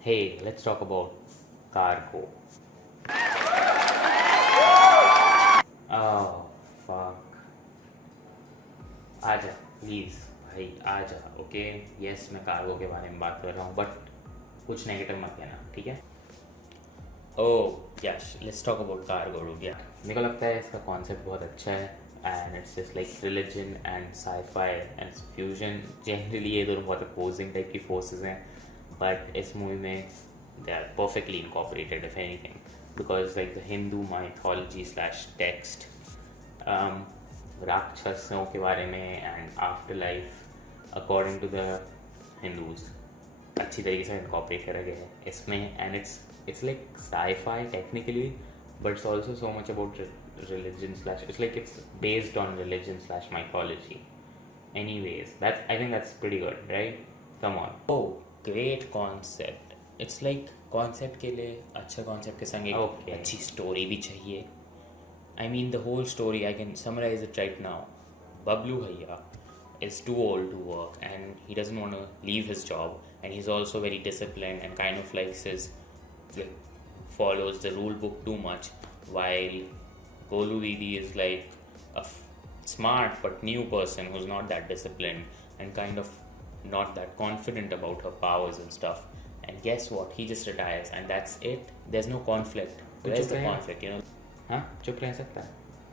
Hey, let's talk about cargo. Oh, fuck. आजा please भाई आजा ओके यस मैं कार्गो के बारे में बात कर रहा हूँ बट कुछ नेगेटिव मत कहना ठीक है oh yes let's talk about cargo dude या मेरे को लगता है इसका कॉन्सेप्ट बहुत अच्छा है and it's just like religion and sci-fi and fusion generally ये दोनों बहुत अपोजिंग टाइप की फोर्सेस हैं बट इस मूवी में they are perfectly incorporated if anything because like the Hindu mythology slash text राक्षसों के बारे में and afterlife according to the Hindus अच्छी तरीके से इनकॉपरेट करा गया है इसमें and it's like sci-fi technically but it's also so much about religion slash it's like it's based on religion slash mythology anyways that's I think that's pretty good right come on oh great concept it's like concept के लिए अच्छा concept के संग एक अच्छी story भी चाहिए I mean the whole story I can summarize it right now Bablu Bhaiya is too old to work and he doesn't want to leave his job and he's also very disciplined and kind of likes his like follows the rule book too much while Golu Didi is like a smart but new person who's not that disciplined and kind of not that confident about her powers and stuff and guess what he just retires and that's it there's no conflict where's the conflict you know हाँ चुप रह सकता है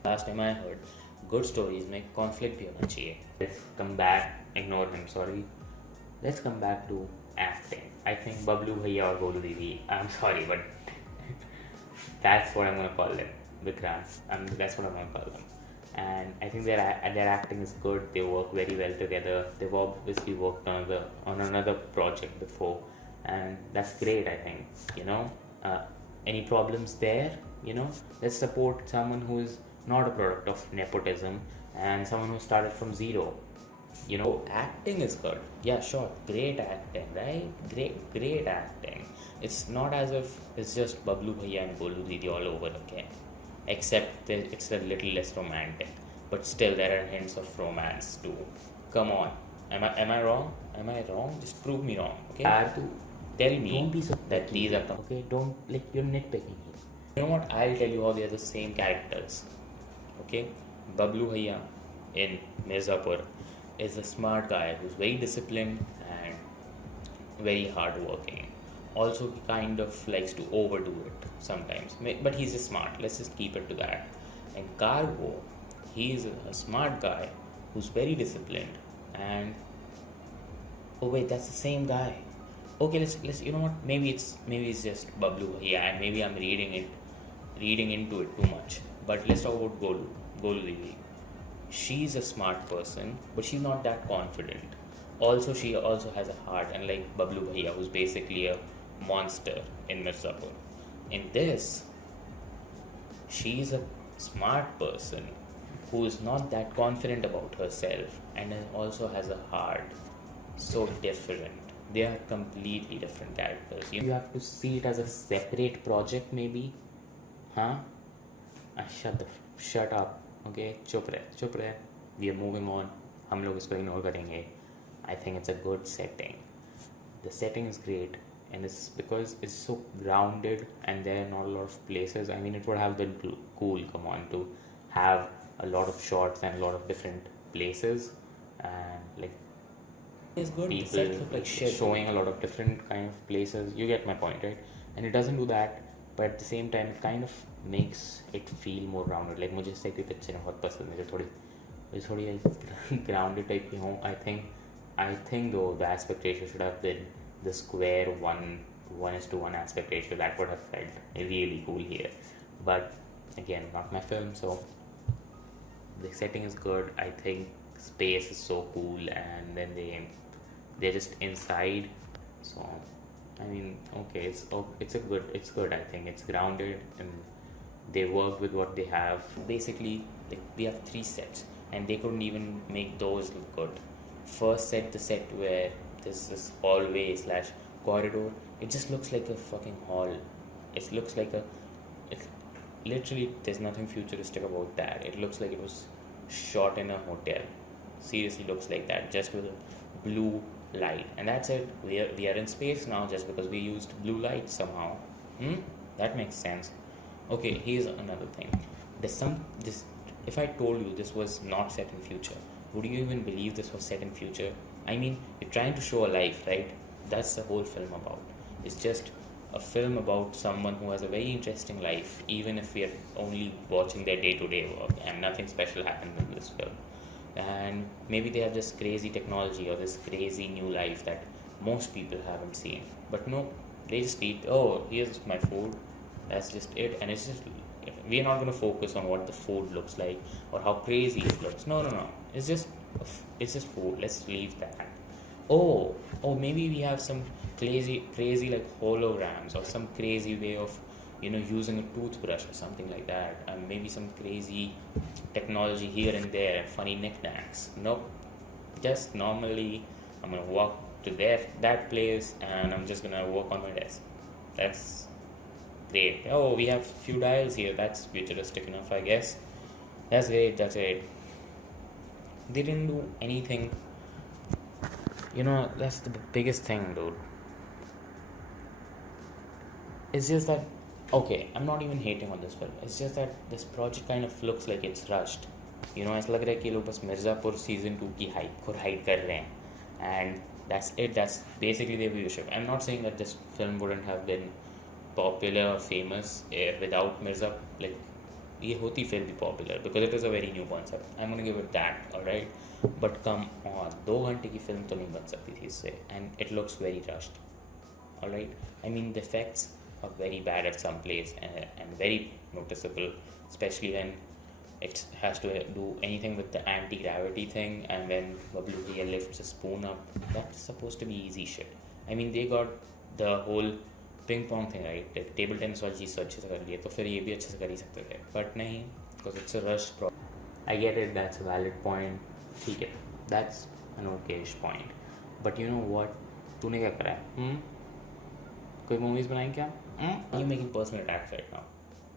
last time I heard good stories में conflict भी होना चाहिए let's come back ignore him sorry let's come back to acting I think Bablu bhaiya और Golu didi I am sorry but that's what I'm gonna call them Vikrant that's what I'm gonna call them and I think their acting is good they work very well together they've obviously worked on another project before and that's great I think you know any problems there you know let's support someone who is not a product of nepotism and someone who started from zero you know acting is good yeah sure great acting right great acting it's not as if it's just Bablu Bhaiya and Golu Didi all over again except that it's a little less romantic but still there are hints of romance too come on am I wrong just prove me wrong okay tell me don't be so that these are okay don't like you're nitpicking here you know what I'll tell you how they are the same characters okay Bablu Bhaiya in Mirzapur is a smart guy who's very disciplined and very hardworking also he kind of likes to overdo it sometimes but he's just smart let's just keep it to that and Cargo he's a smart guy who's very disciplined and oh wait that's the same guy okay let's you know what maybe it's just Bablu Bhaiya and maybe I'm reading into it too much but let's talk about Golu Didi she's a smart person but she's not that confident also she also has a heart and like Bablu Bhaiya who's basically a monster in Mirzapur in this she's a smart person who is not that confident about herself and also has a heart so different they are completely different characters you have to see it as a separate project maybe huh shut up okay चुप रह we are moving on हम लोग इसको ignore करेंगे I think it's a good setting the setting is great and it's because it's so grounded and there are not a lot of places I mean it would have been cool come on to have a lot of shots and a lot of different places and like it's good people like showing a lot of different kind of places you get my point right and it doesn't do that but at the same time it kind of makes it feel more grounded like मुझे इस type की picture बहुत पसंद है जो थोड़ी grounded type की हों I think though the aspect ratio should have been the square 1:1 aspect ratio that would have felt really cool here but again not my film so the setting is good I think space is so cool and then they're just inside so I mean okay it's good I think it's grounded and they work with what they have basically like we have 3 sets and they couldn't even make those look good first set the set where there's this hallway slash corridor it just looks like a fucking hall it looks like it's literally there's nothing futuristic about that it looks like it was shot in a hotel seriously looks like that just with a blue light, and that's it. We are in space now just because we used blue light somehow. That makes sense. Okay, here's another thing. There's some this. If I told you this was not set in future, would you even believe this was set in future? I mean, you're trying to show a life, right? That's the whole film about. It's just a film about someone who has a very interesting life, even if we are only watching their day-to-day work and nothing special happens in this film. And maybe they have this crazy technology or this crazy new life that most people haven't seen. But no, they just eat, oh, here's my food. That's just it. And it's just, we're not going to focus on what the food looks like or how crazy it looks. No. It's just food. Let's leave that. Oh, maybe we have some crazy like holograms or some crazy way of using a toothbrush or something like that, and maybe some crazy technology here and there, funny knickknacks. Nope, just normally I'm gonna walk to that place and I'm just gonna work on my desk. That's great. Oh, we have few dials here. That's futuristic enough, I guess. That's great. They didn't do anything. That's the biggest thing, dude. It's just that, okay, I'm not even hating on this film. It's just that this project kind of looks like it's rushed. ऐसा लग रहा है कि लोग बस Mirzapur season 2 की hype को ride कर रहे हैं, and that's it. That's basically their viewership. I'm not saying that this film wouldn't have been popular or famous without Mirza. Like, ये होती फिर भी popular because it is a very new concept. I'm gonna give it that, alright. But come on, 2 घंटे की film तो नहीं बन सकती थी इससे, and it looks very rushed. Alright, I mean the effects are very bad at some place and very noticeable, especially when it has to do anything with the anti-gravity thing, and when Bablu Bhaiya lifts a spoon up. That's supposed to be easy shit. I mean, they got the whole ping pong thing right. Table tennis वाली चीज़ तो अच्छे से कर ली है, तो फिर ये भी अच्छे से कर ही सकते थे, but नहीं, because it's a rush problem. I get it, that's a valid point. ठीक है, that's an okayish point. But you know what? तूने क्या करा है? कोई movies बनाई क्या? Are you making personal attacks right now?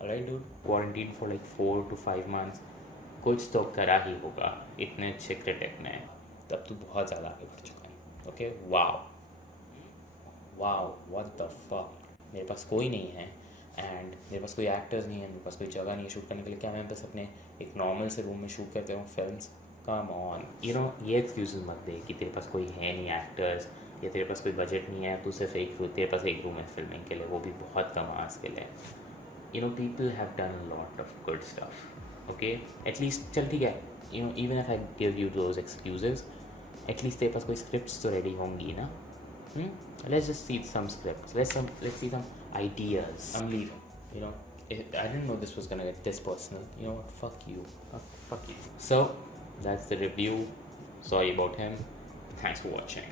Alright, dude. Quarantined for like 4 to 5 months. कुछ तो करा ही होगा, इतने अच्छे क्रिटिक ने. तब तो बहुत ज़्यादा आगे बढ़ चुका है. Okay, wow, what the fuck. मेरे पास कोई नहीं है, and मेरे पास कोई एक्टर्स नहीं है, मेरे पास कोई जगह नहीं है शूट करने के लिए. क्या मैं बस अपने एक नॉर्मल से रूम में शूट करते हूँ फिल्म्स? Come on. ये एक्सक्यूज़ मत दे कि तेरे पास कोई है नहीं एक्टर्स, या तेरे पास कोई बजट नहीं है, तू सिर्फ तेरे पास एक रूम है फिल्मिंग के लिए, वो भी बहुत कम आवाज़ के लिए. People have done a lot of good stuff. Okay, at least चल ठीक है. Even if I give you those excuses, at least तेरे पास कोई scripts तो ready होंगी ना. Let's just see some scripts. Let's see some ideas. I'm leaving. I didn't know this was gonna get this personal. You know what? Fuck you. Fuck you. So that's the review. Sorry about him. Thanks for watching.